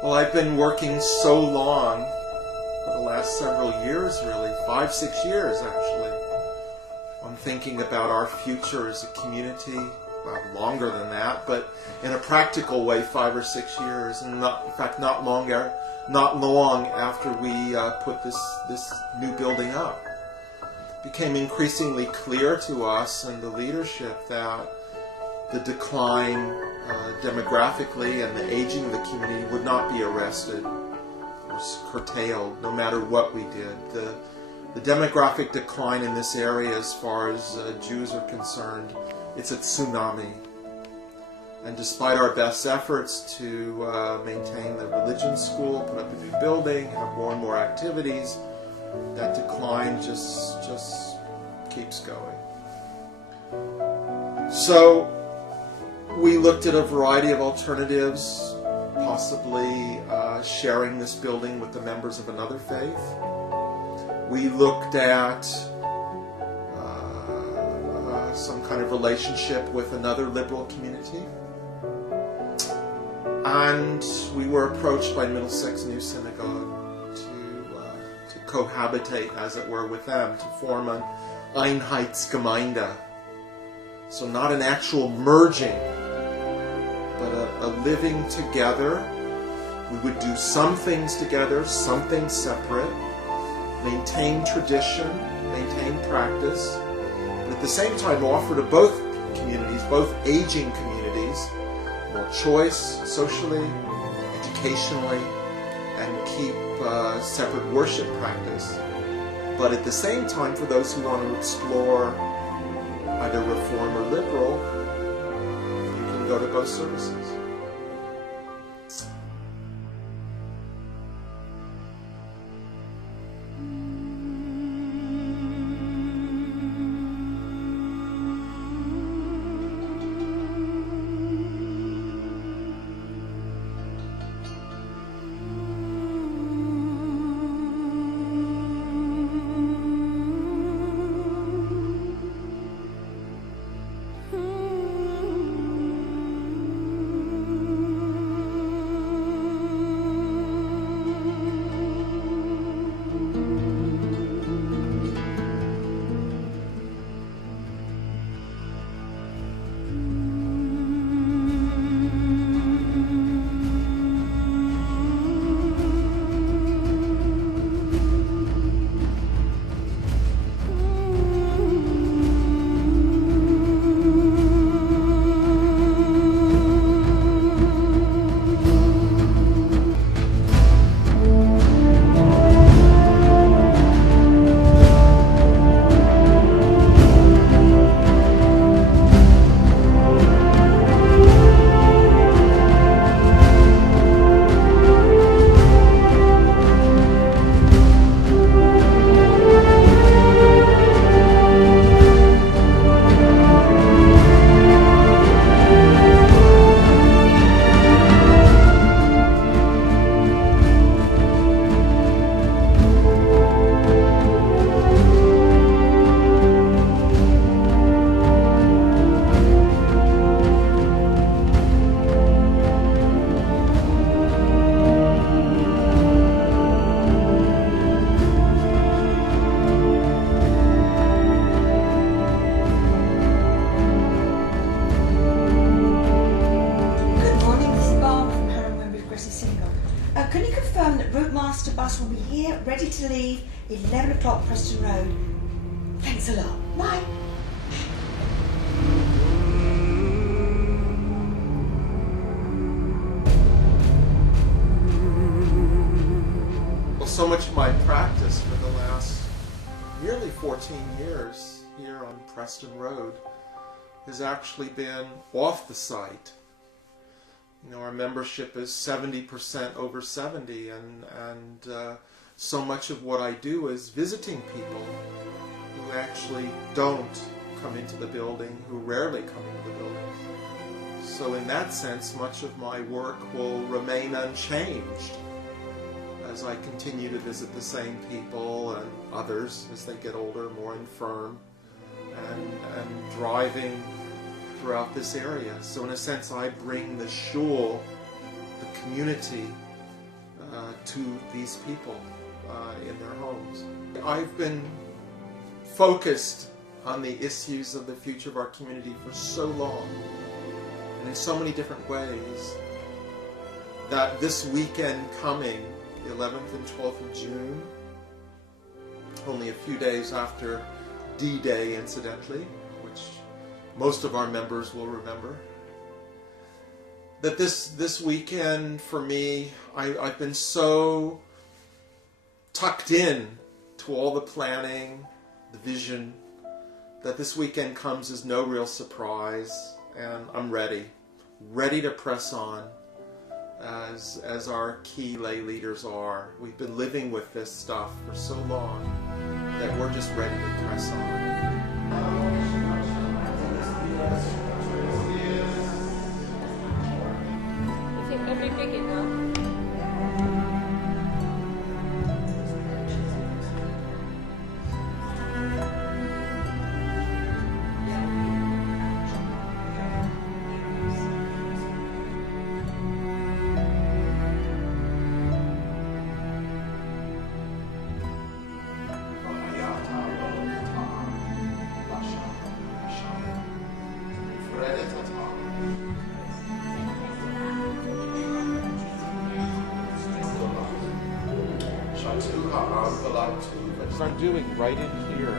Well, I've been working so long, for the last several years really, 5, 6 years actually, on thinking about our future as a community. Well, longer than that, but in a practical way, 5 or 6 years, and not long after we put this new building up. It became increasingly clear to us and the leadership that the decline demographically and the aging of the community would not be arrested or curtailed, no matter what we did. The demographic decline in this area, as far as Jews are concerned, it's a tsunami. And despite our best efforts to maintain the religion school, put up a new building, have more and more activities, that decline just keeps going. So we looked at a variety of alternatives, possibly sharing this building with the members of another faith. We looked at some kind of relationship with another liberal community. And we were approached by Middlesex New Synagogue to cohabitate, as it were, with them, to form an Einheitsgemeinde. So not an actual merging, but a living together. We would do some things together, some things separate, maintain tradition, maintain practice, but at the same time offer to both communities, both aging communities, more choice socially, educationally, and keep separate worship practice. But at the same time, for those who want to explore either Reform or Liberal, you can go to both services. Can you confirm that Routemaster bus will be here, ready to leave, 11 o'clock Preston Road? Thanks a lot. Bye. Well, so much of my practice for the last nearly 14 years here on Preston Road has actually been off the site. You know, our membership is 70% over 70, and so much of what I do is visiting people who actually don't come into the building, who rarely come into the building. So in that sense, much of my work will remain unchanged as I continue to visit the same people and others as they get older, more infirm, and driving throughout this area. So in a sense, I bring the shul, the community, to these people in their homes. I've been focused on the issues of the future of our community for so long, and in so many different ways, that this weekend coming, the 11th and 12th of June, only a few days after D-Day, incidentally, which most of our members will remember, that this weekend for me, I've been so tucked in to all the planning, the vision, that this weekend comes as no real surprise, and I'm ready to press on as our key lay leaders are. We've been living with this stuff for so long that we're just ready to press on. Let me pick it now. I'm doing right in here.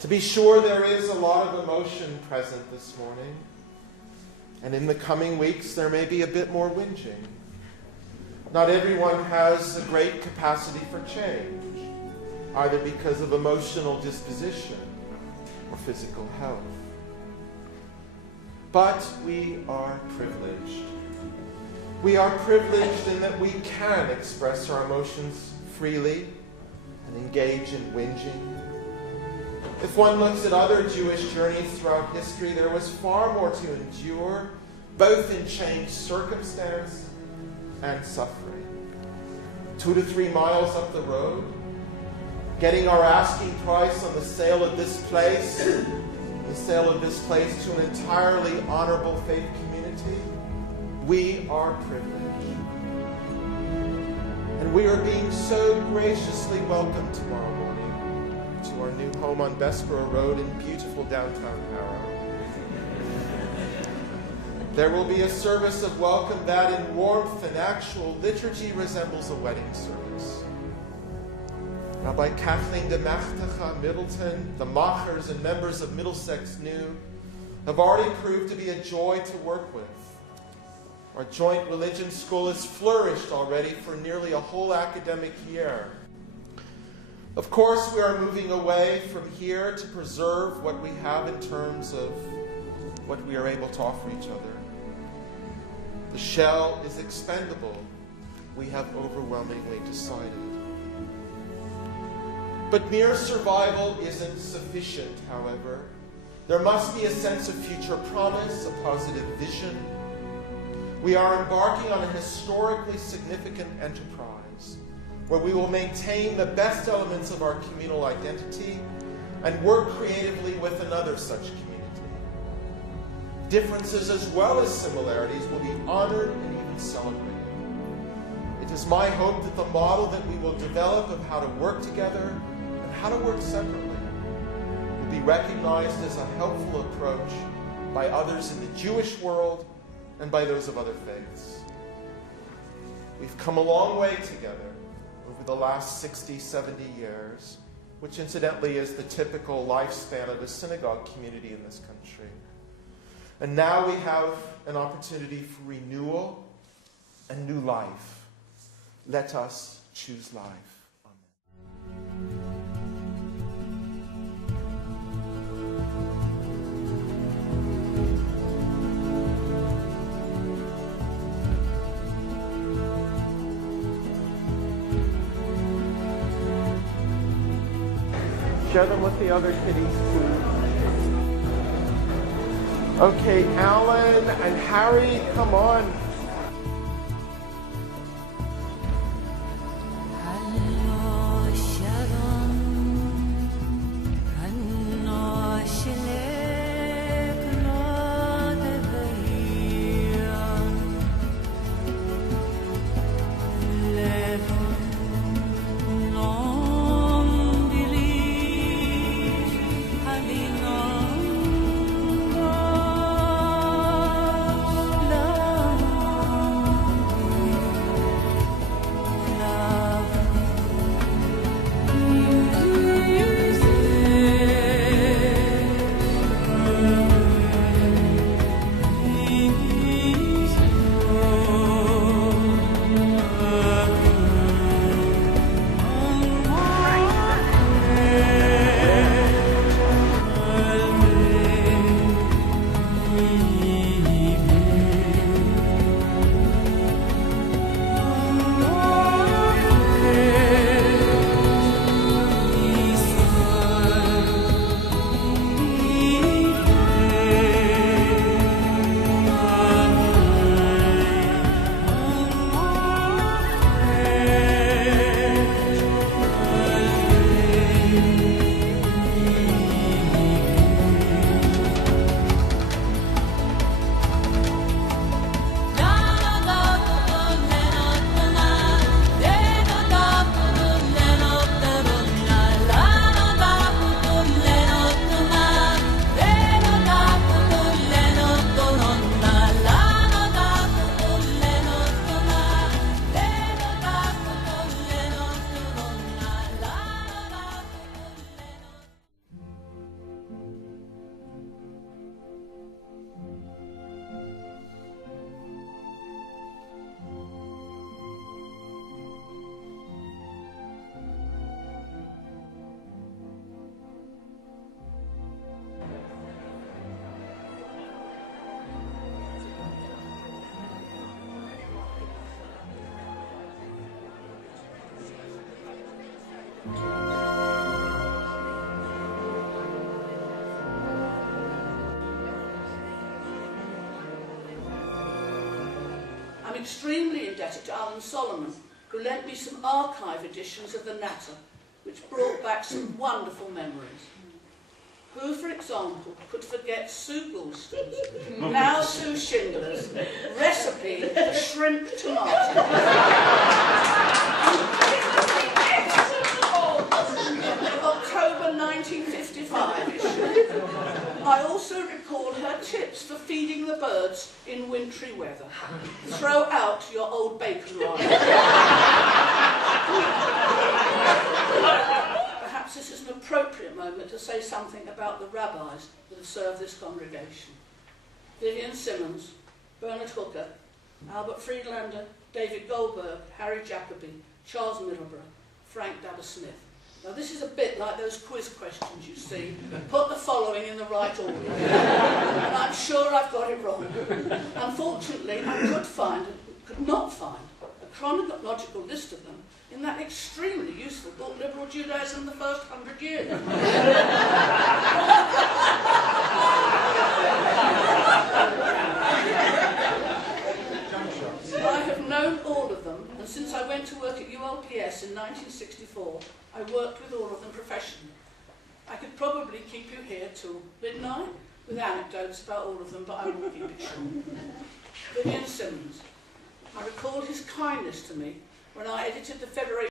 To be sure, there is a lot of emotion present this morning, and in the coming weeks there may be a bit more whinging. Not everyone has a great capacity for change, either because of emotional disposition or physical health. But we are privileged. We are privileged in that we can express our emotions freely and engage in whinging. If one looks at other Jewish journeys throughout history, there was far more to endure, both in changed circumstance and suffering. 2 to 3 miles up the road, getting our asking price on the sale of this place to an entirely honorable faith community. We are privileged. And we are being so graciously welcomed tomorrow morning to our new home on Bessborough Road in beautiful downtown Harrow. There will be a service of welcome that in warmth and actual liturgy resembles a wedding service. Rabbi Kathleen de Machtecha Middleton, the Machers and members of Middlesex New have already proved to be a joy to work with. Our joint religion school has flourished already for nearly a whole academic year. Of course, we are moving away from here to preserve what we have in terms of what we are able to offer each other. The shell is expendable, we have overwhelmingly decided. But mere survival isn't sufficient, however. There must be a sense of future promise, a positive vision. We are embarking on a historically significant enterprise, where we will maintain the best elements of our communal identity and work creatively with another such community. Differences as well as similarities will be honored and even celebrated. It is my hope that the model that we will develop of how to work together and how to work separately will be recognized as a helpful approach by others in the Jewish world and by those of other faiths. We've come a long way together over the last 60, 70 years, which incidentally is the typical lifespan of a synagogue community in this country. And now we have an opportunity for renewal and new life. Let us choose life. Share them with the other kitties too. Okay, Alan and Harry, come on. I'm extremely indebted to Alan Solomon, who lent me some archive editions of the Natter, which brought back some wonderful memories. Who, for example, could forget Sue Goulston's, now Sue Schindler's, recipe for shrimp tomato? October 1955 issue. I also recall her tips for feeding the birds in wintry weather. Throw out your old bacon rind. Perhaps this is an appropriate moment to say something about the rabbis that have served this congregation. Vivian Simmons, Bernard Hooker, Albert Friedlander, David Goldberg, Harry Jacobi, Charles Middleborough, Frank Dabber-Smith. Now this is a bit like those quiz questions you see. Put the following in the right order. And I'm sure I've got it wrong. Unfortunately, I could not find a chronological list of them in that extremely useful book, Liberal Judaism, the First 100 Years. I have known all of them, and since I went to work at ULPS in 1964, I worked with all of them professionally. I could probably keep you here till midnight with anecdotes about all of them, but I will keep it short. Vivian Simmons. I recall his kindness to me when I edited the Federation